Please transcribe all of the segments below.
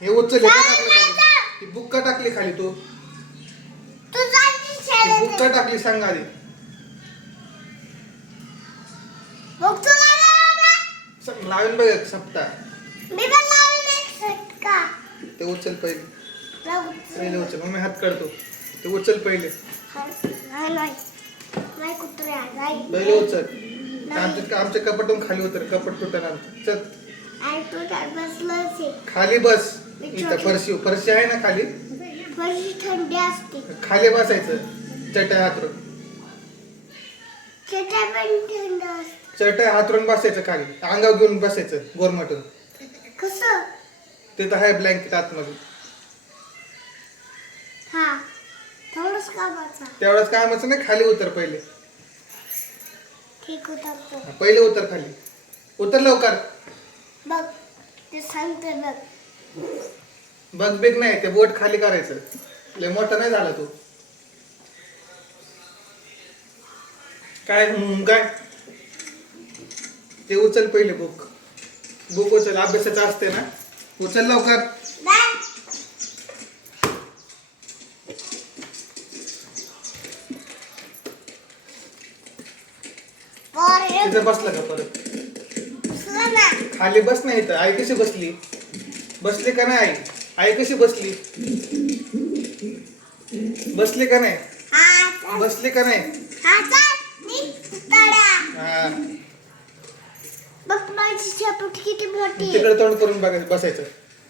हे उचल हे का टाकलं खाली? ही बुक्का टाकली खाली तू ही बुक्का टाकली सांग आधी. लावून बघ सप्ताह ते उचल पहिले पहिले उचल मग मी हात काढतो. ते उचल पहिले पहिले उचल. आमच्या कपाटून खाली उतर. कपाट तुटणार. चल खाली बस. इथं फरशी आहे ना खाली. थंडी असते. खाली बसायचं चटई हातरून. चटई हातरून बसायचं खाली. अंगावर घेऊन बसायचं गोरमटून. कसं ते तर आहे ब्लँकेट आतमध्ये. हा थोडंच कामाचा. तेवढंच कामाचं नाही. खाली उतर पहिले. ठीक उतरतो. पहिले उतर खाली. उतर लवकर. बघ ते सांगते बघ. बघ बिग नाही ते बोट खाली करायचं. लय मोठा नाही झाला तू. काय काय ते उचल पहिले बुक उचल. अभ्यासाचं असते ना. उचल लवकर. तिथे बसला का परत खाली बस नाही. इथं आई कशी बसली. बसली का नाही आई कशी बसली. बसली का नाही. बसली का नाही. हा बघ माझी छापट किती मोठी आहे. तिकडे तोंड करून बसायचं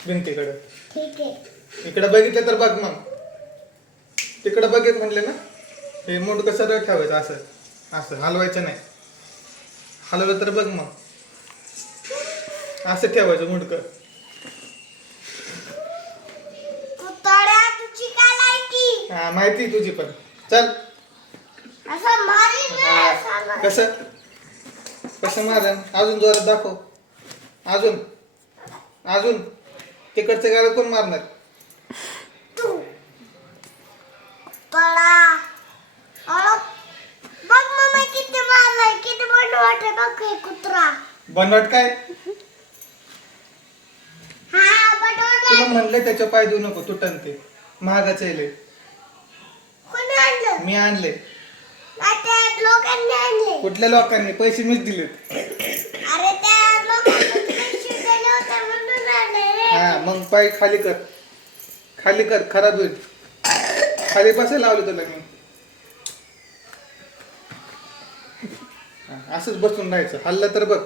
भिंतीकडे. ठीक आहे. इकडे बघितलं तर बघ. मग तिकडे बघित म्हणले ना. हे मुंडकं सरळ ठेवायचं. असं असं हलवायचं नाही. हलवलं तर बघ. मग असं ठेवायचं मुंडकं. तुझी काय लायकी. हा माहिती तुझी पण. चल असं मारीन. कसं कसं मारण. अजून जोरात दाखव. अजून अजून तिकडचं गाला कोण मारणार. तू तळा बघ मम्मी किती मारलाय. किती मोठं वाटत बघ हे कुत्रा. बनवट काय. हा बटवट. तुला म्हणलं त्याच्या पाय देऊ नको. तुटन ते महागाचं आहे. कोणी आणलं. मी आणले. त्या लोकांनी आणले. कुठल्या लोकांनी. पैसे मीच दिलेत. अरे त्या लोकांनी पैसे दिले होते म्हणून आणले रे. हा मग पाय खाली कर. खाली कर खराब होईल. खाली बसायला लावलं तुला मी. असंच बसून राहायचं. हल्ला तर बघ.